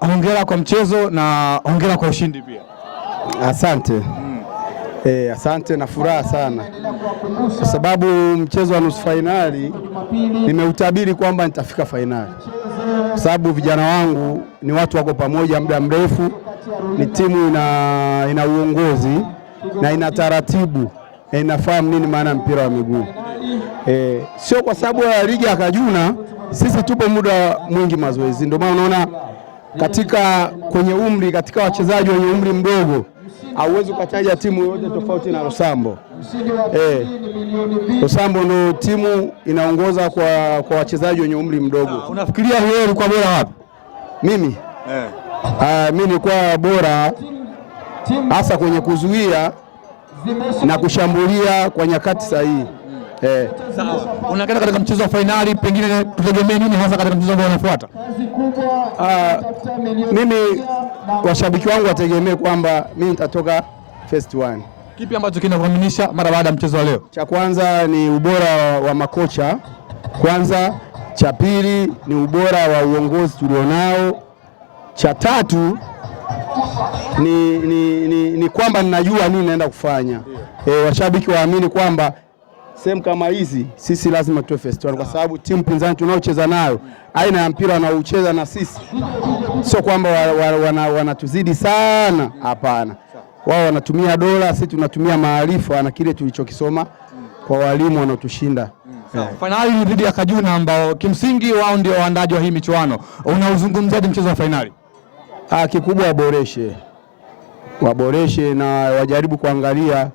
Hongera kwa mchezo na hongera kwa ushindi pia. Asante. Asante na furaha sana kwa sababu mchezo wa nusu fainali nimeutabiri kwamba nitafika fainali, kwa sababu vijana wangu ni watu wako pamoja muda mrefu, ni timu ina uongozi na ina taratibu na inafahamu nini maana mpira wa miguu. Sio kwa sababu ya ligi ya Kajuna, sisi tupo muda mwingi mazoezi, ndio maana unaona kwenye umri, katika wachezaji wenye umri mdogo hauwezi ukataja timu yote tofauti na Rosambo. Rosambo ndio timu inaongoza kwa wachezaji wenye umri mdogo. Unafikiria wewe ulikuwa bora wapi? Mimi? Mimi nilikuwa bora hasa kwenye kuzuia na kushambulia kwa nyakati sahihi. Sawa. Unakwenda katika mchezo wa fainali, pengine tutegemee nini hasa katika mchezo ambao unafuata? Mimi washabiki wangu wategemee kwamba mimi nitatoka first one. Kipi ambacho kinakuaminisha mara baada ya mchezo wa leo? Cha kwanza ni ubora wa makocha kwanza, cha pili ni ubora wa uongozi tulionao, cha tatu ni kwamba ninajua nini naenda kufanya. Washabiki waamini kwamba sehemu kama hizi sisi lazima tuwe first one, kwa sababu timu pinzani tunaocheza nayo, aina ya mpira wanaocheza na sisi sio kwamba wanatuzidi sana, hapana. Wao wanatumia dola, sisi tunatumia maarifa na kile tulichokisoma kwa walimu wanaotushinda. Fainali ni dhidi ya Kajuna ambao kimsingi wao ndio waandaji wa hii michuano. Unauzungumzaje mchezo wa fainali? Kikubwa waboreshe na wajaribu kuangalia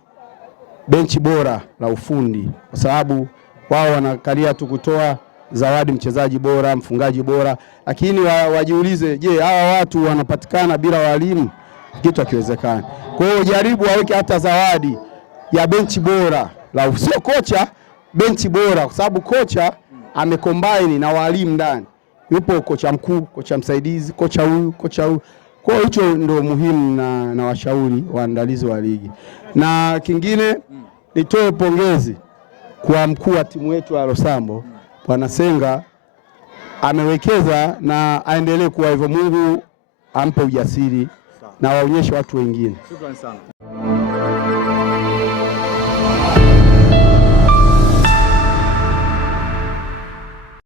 benchi bora la ufundi, kwa sababu wao wanakalia tu kutoa zawadi mchezaji bora, mfungaji bora, lakini wajiulize, je, hawa watu wanapatikana bila walimu? Kitu hakiwezekani. Kwa hiyo jaribu waweke hata zawadi ya benchi bora la, sio kocha, benchi bora, kwa sababu kocha amecombine na walimu ndani. Yupo kocha mkuu, kocha msaidizi, kocha huyu, kocha huyu. Kwa hiyo hicho ndio muhimu na washauri waandalizi wa ligi. Na kingine nitoe pongezi kwa mkuu wa timu yetu ya Rosambo, Bwana Senga, amewekeza na aendelee kuwa hivyo. Mungu ampe ujasiri na waonyeshe watu wengine. Shukrani sana.